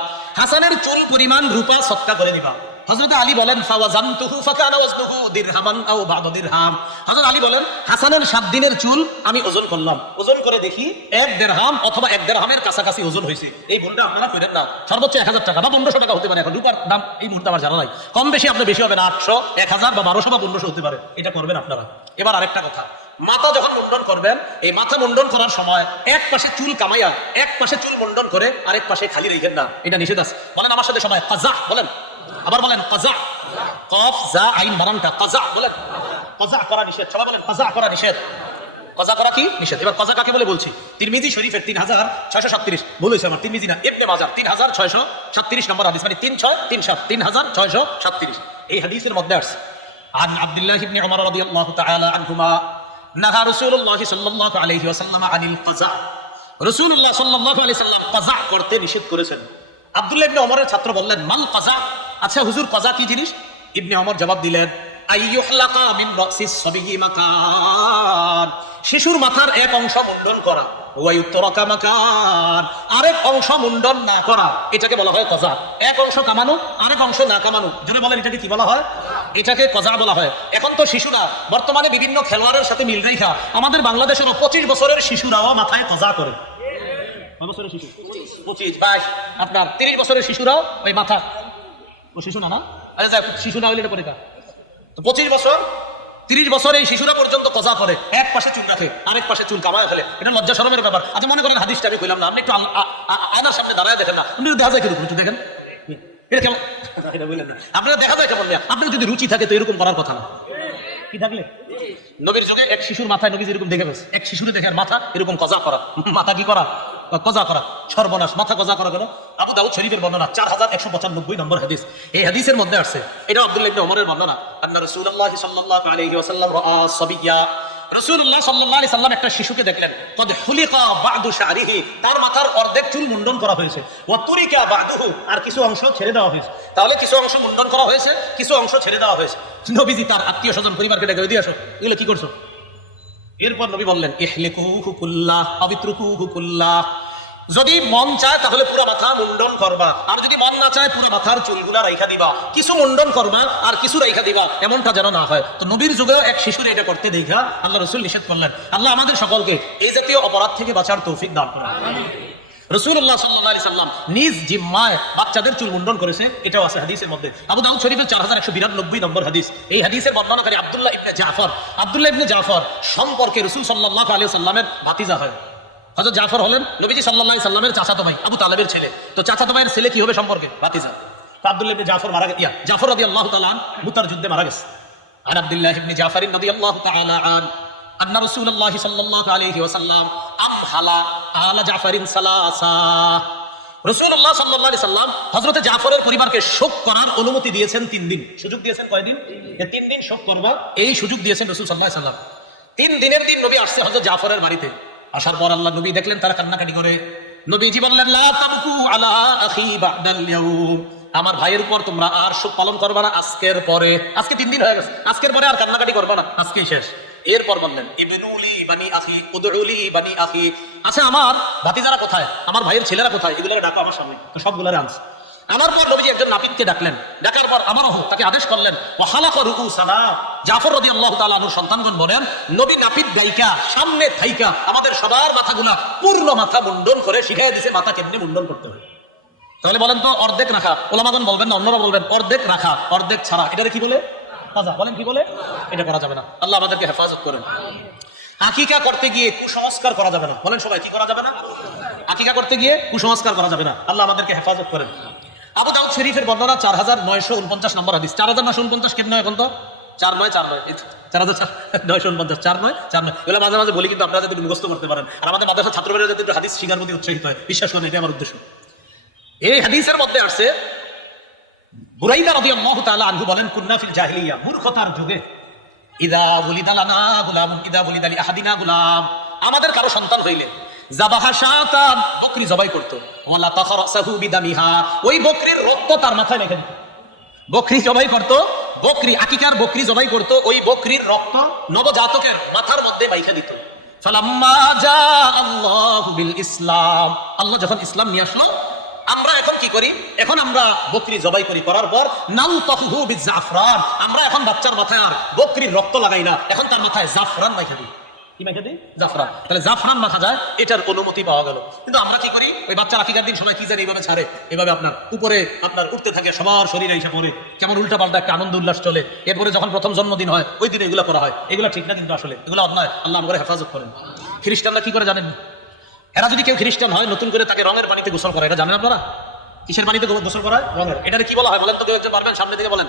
হাসানের চুল পরিমাণ রূপা সদকা করে দিবা। হযরত আলী বলেন, ফাওয়াজানতুহু ফাকানা ওয়াজনুহু দিরহামান আও বা'দা দিরহাম। হযরত আলী বলেন, হাসানের 7 দিনের চুল আমি ওজন করলাম, ওজন করে দেখি 1 দিরহাম অথবা 1 দিরহামের কাছাকাছি ওজন হয়েছে। এই ভুলটা আপনারা করেন না, সর্বোচ্চ 1000 টাকা বা 1500 টাকা হতে পারে। এখন রূপার দাম এই মুহূর্তে আমার জানা নাই, কম বেশি আপনার বেশি হবে না, 800, 1000 বা 1200 বা 1500 হতে পারে, এটা করবেন আপনারা। এবার আরেকটা কথা, মাথা যখন মুন্ডন করবেন, এই মাথা মুন্ডন করার সময় এক পাশে চুল কামাইয়া এক পাশে চুল মুন্ডন করে আরেক পাশে খালি রেখেন না, এটা নিষেধ আছে। বলেন আমার সাথে সবাই, কাজা বলেন, আবার বলেন কাজা, কফ জা আইন বানানটা কাজা বলেন। কাজা করা নিষেধ, সবাই বলেন কাজা করা নিষেধ। কাজা করা কি নিষেধ? এবার কাজা কাকে বলে বলছি। তিরমিজি শরীফের 3637, ভুল হয়েছে আমার, তিরমিজি না, ইবনে মাজাহ 3637 নম্বর হাদিস, মানে 3637, 3637। এই হাদিসের মধ্যে আছে, عن عبد الله بن عمر رضي الله تعالى عنهما نهى رسول الله صلى الله عليه وسلم عن القزع, রাসূলুল্লাহ সাল্লাল্লাহু আলাইহি সাল্লাম কাজা করতে নিষেধ করেছেন। আব্দুল্লাহ ইবনে ওমরের ছাত্র বললেন, মাল কাজা, আচ্ছা হুজুর কাজা কি জিনিস? ইবনে ওমর জবাব দিলেন, আইয়ুহলাকা মিন রাসিস সাবিয়্যি মাকান, শিশুর মাথার এক অংশ মুন্ডন করা, ওয়া ইউতরাকা মাকান, আরেক অংশ মুন্ডন না করা, এটাকে বলা হয় কাজা। এক অংশ কামানো, আরেক অংশ না কামানো, জোরে বলেন এটাকে কি বলা হয়? এটাকে কাজা বলা হয়। এখন তো শিশুরা বর্তমানে বিভিন্ন খেলোয়াড়ের সাথে মিল রেখা আমাদের বাংলাদেশেরও 25 বছরের শিশুরাও মাথায় কাজা করে। কত বছরের শিশু? 25, 22, আপনার 30 বছরের শিশুরাও ওই মাথা, ও শিশু না, না আরে যাক, শিশু না হইলে এটা পরীক্ষা। তো 25 বছর 30 বছর এই শিশুরা পর্যন্ত কজা করে, এক পাশে চুল রাখে আরেক পাশে চুল কামায় ফেলে, এটা লজ্জা শরমের ব্যাপার। আচ্ছা মনে করেন হাদিসটা আমি কইলাম না, আপনি একটু আয়নার সামনে দাঁড়ায় দেখেন না, আপনি দেখা যায় কিরকম একটু দেখেন, এটা কেমন, এটা বললেন না, আপনারা দেখা যায় কেমন? আপনার যদি রুচি থাকে তো এরকম করার কথা না। কি থাকলে নবীর যুগে এক শিশুর মাথায় নবী যেরকম দেখে ফেলছে, এক শিশুরে দেখে মাথা এরকম কজা করা, মাথা কি করা, কজা করা, সর্বনাশ, মাথা কজা করা কেন? আবু দাউদ শরীফের বর্ণনা 4195 নম্বর হাদিস, এই হাদিসের মধ্যে আসছে, এটা আব্দুল্লাহ ইবনে ওমরের বর্ণনা, আন্না রাসূলুল্লাহ সাল্লাল্লাহু আলাইহি ওয়াসাল্লাম রাআ সাবিয়্যা, রাসূলুল্লাহ সাল্লাল্লাহু আলাইহি সাল্লাম একটা শিশুকে দেখলেন, কদ হুলিকা বা'দু শা'রিহি, তার মাথার অর্ধেক চুল মুন্ডন করা হয়েছে, ওয়া তুরিকা বা'দুহু, আর কিছু অংশ ছেড়ে দেওয়া হয়েছে। তাহলে কিছু অংশ মুন্ডন করা হয়েছে, কিছু অংশ ছেড়ে দেওয়া হয়েছে। নবীজি তার আত্মীয় স্বজন পরিবারকে ডেকে দিয়ে আসো, এগুলো কি করছো? এরপর নবী বললেন ইহলিকুহু কুল্লাহ আবিত্রুকুহু কুল্লাহ, যদি মন চায় তাহলে পুরো মাথা মুন্ডন করবা, আর যদি মন না চায় পুরো মাথার চুলগুলা রাইখা দিবা, কিছু মুন্ডন করবা আর কিছু রাইখা দিবা, এমনটা যেন না হয়। তো নবীর যুগে এক শিশুর এটা করতে দেখা আল্লাহ রাসূল নিষেধ করলেন। আল্লাহ আমাদের সকলকে এই জাতীয় অপরাধ থেকে বাঁচার তৌফিক দান করেন। রাসূলুল্লাহ সাল্লাল্লাহু আলাইহি সাল্লাম নিজ জিম্মায় বাচ্চাদের চুল মুন্ডন করেছে, এটাও আছে হাদিসের মধ্যে। আবু দাউদ শরীফের 4192 নম্বর হাদিস, এই হাদিসের বর্ণনাকারী আব্দুল্লাহ ইবনে জাফর সম্পর্কে রাসূল সাল্লাল্লাহু আলাইহি সাল্লামের ভাতিজা হয়। হযরত জাফর হলেন নবীজি সাল্লাল্লাহু আলাইহি সাল্লামের চাচাতো ভাই, আবু তালেবের ছেলে। তো চাচাতো ভাইয়ের ছেলে কি হবে সম্পর্কে? ভাতিজা। তো আব্দুল্লাহ ইবনে জাফর মারা গেছে, জাফর রাদিয়াল্লাহু তাআলা আন মুতার যুদ্ধে মারা গেছে। আর আব্দুল্লাহ ইবনে জাফর রাদিয়াল্লাহু তাআলা আন আন্না রাসূলুল্লাহ সাল্লাল্লাহু আলাইহি ওয়াসাল্লাম আমহালা আলা জাফরিন সালাসা, রাসূলুল্লাহ সাল্লাল্লাহু আলাইহি সাল্লাম হযরত জাফরের পরিবারকে শোক করার অনুমতি দিয়েছেন 3 দিন, সুযোগ দিয়েছেন কয়দিন? 3 দিন শোক করবা, এই সুযোগ দিয়েছেন রাসূল সাল্লাল্লাহু আলাইহি সাল্লাম। 3 দিনের দিন নবী আসছে হযরত জাফরের বাড়িতে। আসার পর আল্লাহ নবী দেখলেন তারা কান্নাকাটি করে। নবীজি বললেন লা তাবকু আলা আখি বা'দাল ইয়াউম, আমার ভাইয়ের উপর তোমরা আর শোক পালন করবা না আজকের পরে। আজকে 3 দিন হয়ে গেছে, আজকের পরে আর কান্নাকাটি করবা না, আজকেই শেষ। এরপর বললেন ইবনুলি বানি আখি উদউলি বানি আখি, আচ্ছা আমার ভাতিজারা কোথায়, আমার ভাইয়ের ছেলেরা কোথায়, এগুলোরে ডাকো আমার সামনে। তো সবগুলোরে আনছে। আমার পর নবীজি একজন নাপিতকে ডাকলেন, ডাকার পর আমারও তাকে আদেশ করলেন ওয়া খালাকা রুউসানা। জাফর রাদিয়াল্লাহু তাআলা আনহুর সন্তানগণ বলেন নবী নাপিত গায়িকা সামনে থাইকা আমাদের সবার মাথাগুলা পূর্ণ মাথা মুন্ডন করে শিখাইয়া দিয়েছে মাথা কেমনে মুন্ডন করতে হয়। তাহলে বলেন তো অর্ধেক রাখা, ওলামাগণ বলবেন না অন্যরা বলবেন অর্ধেক রাখা অর্ধেক ছাড়া, এটারে কি বলে? কাজা। বলেন কি বলে? এটা করা যাবে না, আল্লাহ আমাদেরকে হেফাজত করেন। আকিকা করতে গিয়ে কুসংস্কার করা যাবে না, বলেন সবাই কি করা যাবে না? আকিকা করতে গিয়ে কুসংস্কার করা যাবে না, আল্লাহ আমাদেরকে হেফাজত করেন। আবু দাউদ শরীফের বর্ণনা 4949 নম্বর হাদিস, 4949 কেন নয় এখন তো 4949 এগুলো মাঝে মাঝে বলি, কিন্তু আপনারা যদি মুখস্থ করতে পারেন আর আমাদের মাদ্রাসার ছাত্ররা যাতে হাদিস শিখার প্রতি উৎসাহিত হয়, বিশ্বাস করেন এটা আমার উদ্দেশ্য। এই হাদিসের মধ্যে আসছে বুরাইদা রাদিয়াল্লাহু তাআলা আনহু বলেন কুন্না ফিল জাহিলিয়া, মূর্খতার যুগে ইদা ওলিদা লানা গুলাম ইদা ওলিদা লি আহাদিনা গুলাম, আমাদের কারো সন্তান হইলে যাবাহা শাতান, বকরি জবাই করত, ওয়ালা তাখরাসাহু বিদামিহা, ওই বকরির রক্ত তার মাথায় রেখে দিত। বকরি জবাই করত, বকরি আকিকার বকরি জবাই করত, ওই বকরির রক্ত নবজাতকের মাথার মধ্যে বাইকে দিত। ফালাম্মা জা আল্লাহু বিল ইসলাম, আল্লাহ যখন ইসলাম নিয়ে আসলো, আমরা এখন কি করি? এখন আমরা বকরি জবাই করি, করার পর নালতাহু বিজাফরান, আমরা এখন বাচ্চার মাথায় আর বকরির রক্ত লাগাই না, এখন তার মাথায় জাফরান মাইখা দিই। কি মাইখা দিই? জাফরান। তাহলে জাফরান মাখা যায়, এটার অনুমতি পাওয়া গেল। কিন্তু আমরা কি করি? ওই বাচ্চার আকিকার দিন সময় কি জানি এইভাবে ছাড়ে, এভাবে আপনার উপরে আপনার উঠতে থাকে, সবার শরীরে এসে পড়ে, কেমন উল্টা পাল্টা একটা আনন্দ উল্লাস চলে। এরপরে যখন প্রথম জন্মদিন হয় ওই দিনে এগুলো করা হয়, এগুলো ঠিক না, কিন্তু আসলে এগুলো অন্যায়, আল্লাহ আমাদের হেফাজত করেন। খ্রিস্টানরা কি করে জানেন? এরা যদি কেউ খ্রিস্টান হয় নতুন করে তাকে রঙের পানিতে গোসল করে, এটা জানেন আপনারা? কিসের পানিতে গোসল করা হয়? রঙের। এটারে কি বলা হয় বলেন তো, কেউ একজন পারবেন? সামনে থেকে বলেন।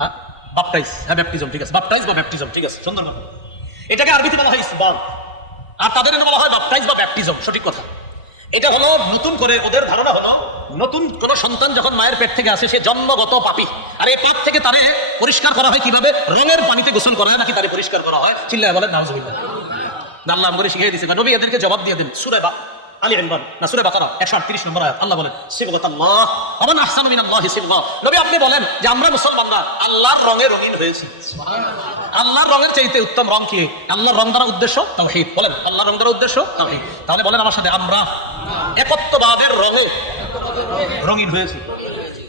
হ্যাঁ, বাপটাইজ। হ্যাঁ, ব্যাপটিজম, ঠিক আছে, বাপটাইজ বা ব্যাপটিজম, ঠিক আছে, সুন্দর কথা। এটাকে আরবিতে বলা হয় ইসবাল, আর তাদের বলা হয় বাপটাইজ বা ব্যাপটিজম, সঠিক কথা। এটা হলো নতুন করে ওদের ধারণা হলো নতুন কোন সন্তান যখন মায়ের পেট থেকে আসে সে জন্মগত পাপী, আর এই পাপ থেকে তারে পরিষ্কার করা হয় কিভাবে? রঙের পানিতে গোসল করা হয়, নাকি তারে পরিষ্কার করা হয়? চিল্লায় বলেন নাউজুবিল্লাহ। আল্লাহ আমাদের শিখিয়ে দিয়েছে, নবী এদেরকে জবাব দিয়ে দেন। সূরা আলী ইমরান না সূরা বাকারা 138 নম্বর আয়াত, আল্লাহ বলেন সিবগাতাল্লাহ ওয়া মান আহসানু মিনাল্লাহি সিবগা। নবী আপনি বলেন যে আমরা মুসলমানরা আল্লাহর রঙে রঙিন হয়েছি। আল্লাহর রঙের চাইতে উত্তম রং কি? আল্লাহর রং দ্বারা উদ্দেশ্য তাওহীদ। বলেন আল্লাহর রং দ্বারা উদ্দেশ্য তাওহীদ। তাহলে বলেন আমার সাথে, আমরা একত্ববাদের রঙে রঙিন হয়েছি।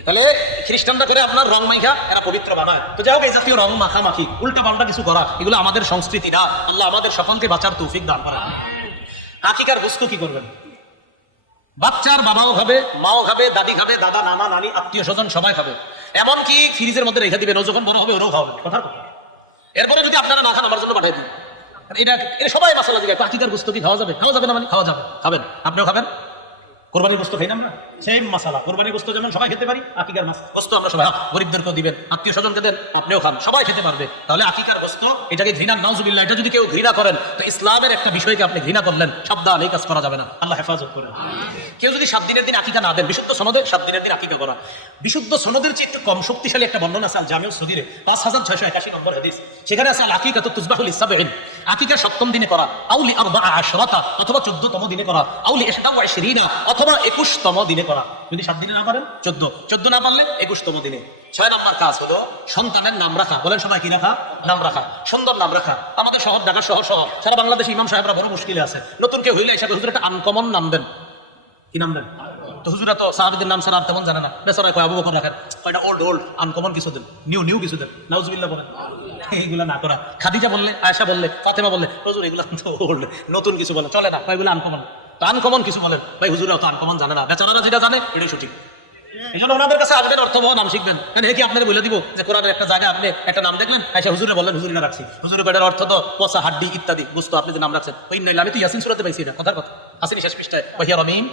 তাহলে খ্রিস্টানরা করে আপনার রং মাইখা এরা পবিত্র বানায়। তো যাই হোক, এই জাতীয় রং মাখামাখি উল্টা পাল্টা কিছু করা, এগুলো আমাদের সংস্কৃতি না। আল্লাহ আমাদের সকলকে বাঁচার তৌফিক দান করেন। আকিকার বস্তু কি করবেন? বাচ্চার বাবাও খাবে, মাও খাবে, দাদি খাবে, দাদা, নানা, নানি, আত্মীয় স্বজন সবাই খাবে। এমনকি ফ্রিজের মধ্যে রেখে দিবেন, ও যখন বড় হবে ওরাও খাওয়াবে, কথার কথা। এরপরে যদি আপনারা না খান আমার জন্য পাঠাই দিন। এটা সবাই মাসালা দিকে, আকিকার গোস্ত কি খাওয়া যাবে? খাওয়া যাবে না মানে খাওয়া যাবে, খাবেন, আপনিও খাবেন। কোরবানির গোস্ত খাই না আমরা, সেম মাসালা। কোরবানির গোস্ত যেমন সবাই খেতে পারি, আকিকার গোস্ত আমরা সবাই, গরিবদেরকেও দিবেন, আত্মীয় স্বজনকে দেন, আপনিও খান, সবাই খেতে পারবে। তাহলে আকিকার গোস্ত এটাকে ঘৃণা, নাউজুবিল্লাহ, এটা যদি কেউ ঘৃণা করেন তো ইসলামের একটা বিষয়কে আপনি ঘৃণা করলেন, সাবধান, এই কাজ করা যাবে না, আল্লাহ হেফাজত করেন। কেউ যদি 7 দিনের দিন আকিকা না দেন, বিশুদ্ধ সনদে 7 দিনের দিন আকিকা করা। বিশুদ্ধ সনদের চেয়ে একটু কম শক্তিশালী একটা বর্ণনা আছে জামিউস সগীরে 5681 নম্বর হাদিস। সেখানে আছে আল আকিকাতু তুযবাহু লিসাবঈন, আকিকা 7ম দিনে করা, আউলি 14 অথবা 14তম দিনে করা, আউলি 21 অথবা 21তম দিনে করা। যদি 7 দিনে না পারেন 14 না পারলে 21তম দিনে। 6 নম্বর কাজ হলো সন্তানের নাম রাখা। বলেন সবাই, কি রাখা? নাম রাখা, সুন্দর নাম রাখা। আমাদের শহর, ঢাকা শহর সহ সারা বাংলাদেশে ইমাম সাহেবরা বড় মুশকিলে আছে। নতুন কেউ হইলে এসে হুজুর একটা আনকমন নাম দেন। কি নাম দেন? তো হুজুরা তো সাহাবীদের নাম ছাড়া আর তেমন জানে না, বেচারা কয় আবু বকর রাখেন, কয়টা ওল্ড আনকমন কিছু দেন, নিউ কিছু দেন, নাউজুবিল্লাহ বলেন। এইগুলা না করা। খাদিজা বললে, আয়েশা বললে, ফাতেমা বললে, হুজুর এগুলা তো ওল্ড, নতুন কিছু বলে চলে না, কয়গুলো আনকমন। তো আনকমন কিছু বলেন, ভাই হুজুরা তো আনকমন জানে না, বেচারারা যেটা জানে এটাই সঠিক। এই জন্য ওনাদের কাছে আসবেন, অর্থবহ নাম শিখবেন। মানে কি আপনাদের বলে দিব যে কোরআনের একটা জায়গায় আপনি একটা নাম দেখলেন, আচ্ছা হুজুরে বললেন, হুজুরি না রাখছি, হুজুরের বেটার অর্থ তো পচা হাড্ডি ইত্যাদি বস্তু, আপনি যে নাম রাখছেন ওই নাই। আমি তো ইয়াসিন সূরাতে পাইছি না, কথার কথা আসেনি শেষ পৃষ্ঠায়, ওহিয়া রমিম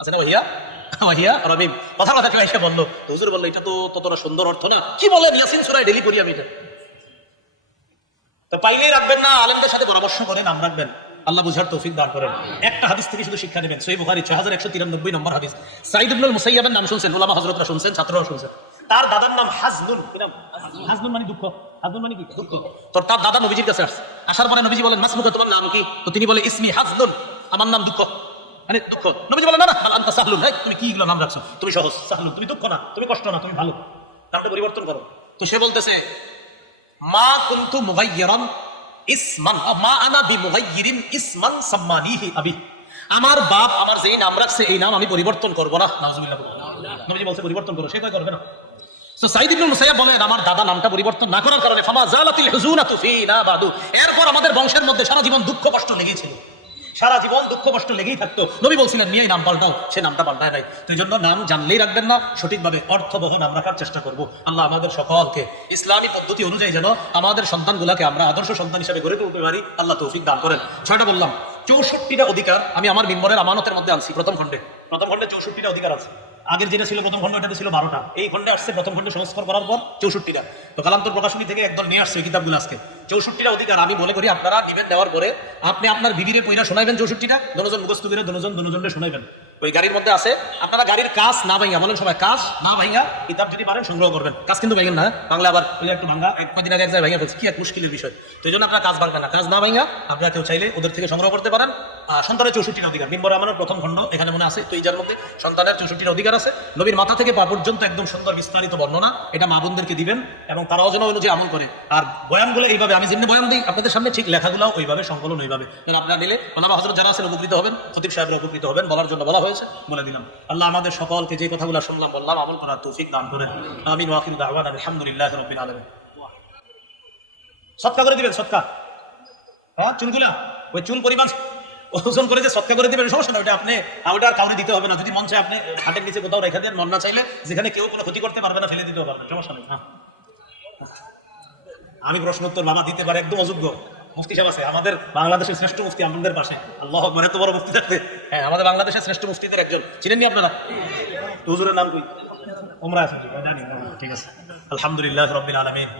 আছে না, ওহিয়া রমিম, কথার কথা কেউ এসে বললো, হুজুর বললো এটা তো ততটা সুন্দর অর্থ না, কি বলেন ইয়াসিন সূরায় ডেলি করি আমি এটা। তো পাইলেই রাখবেন না, আলেমদের সাথে পরামর্শ করে নাম রাখবেন, আল্লাহ বুঝার তৌফিক দান করেন। একটা হাদিস থেকে শুধু শিক্ষা নেবেন, সহিহ বুখারী 6193 নম্বর হাদিস। সাঈদ ইবনুল মুসাইয়াবের নাম শুনছেন, উলামা হযরতরা শুনছেন, ছাত্ররা শুনছেন। তার দাদার নাম হাজনুন। কি নাম? হাজনুন মানে দুঃখ। হাজনুন মানে কি? দুঃখ। তো তার দাদা নবীজির কাছে আসছে, আসার পরে নবীজি বলেন, মাসমুকা, তোমার নাম কি? তো তিনি বলে, ইসমি হাজনুন, আমার নাম দুঃখ, মানে দুঃখ। নবীজি বলেন, না না, আনতা সাহলুন, তুমি কি এগুলো নাম রাখছো, তুমি সহজ। সাহলুন তুমি দুঃখ না, তুমি কষ্ট না, তুমি ভালো, নামটা পরিবর্তন করো। তো সে বলতেছে, মা কুনতু মুগায়্যিরান ইসমান মা আনা বিমুগায়্যিরিন ইসমান সাম্মানিহি আবি, আমার বাপ আমার যেই নাম রাখছে এই নাম আমি পরিবর্তন করব না। নাউজুবিল্লাহ। নবীজি বলছে পরিবর্তন করো, সে কয় করবে না। সো সাঈদ ইবনে মুসাইয়াব বলেন, আমার দাদা নামটা পরিবর্তন না করার কারণে ফামা জালাতিল হুজুনাতু ফিনা বাদু, এরপর আমাদের বংশের মধ্যে সারা জীবন দুঃখ কষ্ট লেগেই ছিল, সারা জীবন দুঃখ কষ্ট লেগেই থাকতো। নবী বলছিলেন, নিয়ে নাম পাল্টাও, সে নামটা পাল্টায় নাই। তো এই জন্য নাম জানলেই রাখবেন না, সঠিকভাবে অর্থবহ নাম রাখার চেষ্টা করব। আল্লাহ আমাদের সকলকে ইসলামী পদ্ধতি অনুযায়ী যেন আমাদের সন্তানগুলাকে আমরা আদর্শ সন্তান হিসেবে গড়ে তুলতে পারি, আল্লাহ তৌফিক দান করেন। 6টা বললাম, 64টা অধিকার আমি আমার মিম্বরের আমানতের মধ্যে আনছি। প্রথম খণ্ডে 64টা অধিকার আছে। আগের যেটা ছিল প্রথম খণ্ড, ওটাতে ছিল 12টা। এই খণ্ডে আসছে প্রথম খণ্ড সংস্কার করার পর 64টা। তো কালান্তর প্রকাশনী থেকে একদল নিয়ে আসছে ওই কিতাবগুলো আজকে। 64টা অধিকার আমি মনে করি আপনারা দিবেন, দেওয়ার পরে আপনি আপনার বিবিরে পয়রা শোনাইবেন 64টা, দুজন মুখস্থ করে দুজনকে শোনাইবেন। ওই গাড়ির মধ্যে আছে, আপনারা গাড়ির কাজ না ভাঙা, বলেন সবাই কাজ না ভাঙা কিতাব যদি পারেন সংগ্রহ করবেন। কাজ কিন্তু ভাঙেন না, বাংলা আবার একটু ভাঙা, কয়েকদিন আগে এক জায়গায় ভাঙা ফেলছে, কি এক মুশকিলের বিষয়। তো এই জন্য আপনারা কাজ ভাঙবেন না, কাজ না ভাঙা আপনারা কেউ চাইলে ওদের থেকে সংগ্রহ করতে পারেন। সন্তানের 64টা অধিকার, মিম্বরে আমার প্রথম খণ্ড এখানে মনে আছে। তো এই যার মধ্যে সন্তানের 64টা অধিকার আছে, নবীর মাথা থেকে পা পর্যন্ত একদম সুন্দর বিস্তারিত বর্ণনা। এটা মা বোনদেরকে দিবেন এবং তারাও যেন অনুযায়ী আমল করে। আর বয়ানগুলো এইভাবে আমি যেমনি বয়ান দিই আপনাদের সামনে, ঠিক লেখাগুলো ওইভাবে, সংকলন ওইভাবে আপনারা নিলে ওলামা হযরত যারা আছেন উপকৃত হবেন, খতিব সাহেবরা উপকৃত হবেন, বলার জন্য বলা হয়েছে, বলে দিলাম। আল্লাহ আমাদের সকলকে যে কথাগুলো শুনলাম বললাম আমল করার তৌফিক দান করেন। আমিন ওয়া আখিরু দাওয়ানা আলহামদুলিল্লাহি রাব্বিল আলামিন। সদকা করে দিবেন, সদকা। চুলগুলা ওই চুল পরিমাণ ওজন করে যে সদকা করে দিবেন, সমস্যা না, ওটা আপনি ওটা আর কাউরে দিতে হবে না। যদি মন চায় আপনি হাতের নিচে কোথাও রেখে দেন, মন না চাইলে যেখানে কেউ কোনো ক্ষতি করতে পারবে না ফেলে দিতেও পারবেন, সমস্যা নেই। আমি প্রশ্ন উত্তর বাবা দিতে পারে, একদম অযোগ্য মুফতি সাহেব আছে আমাদের বাংলাদেশের শ্রেষ্ঠ মুফতি আমাদের পাশে, আল্লাহ আকবার, এত বড় মুফতি থাকতে। হ্যাঁ, আমাদের বাংলাদেশের শ্রেষ্ঠ মুফতিদের একজন, চিনেননি আপনারা? হুজুরের নাম কই? ওমরা আছে, ঠিক আছে। আলহামদুলিল্লাহ রাব্বিল আলামিন।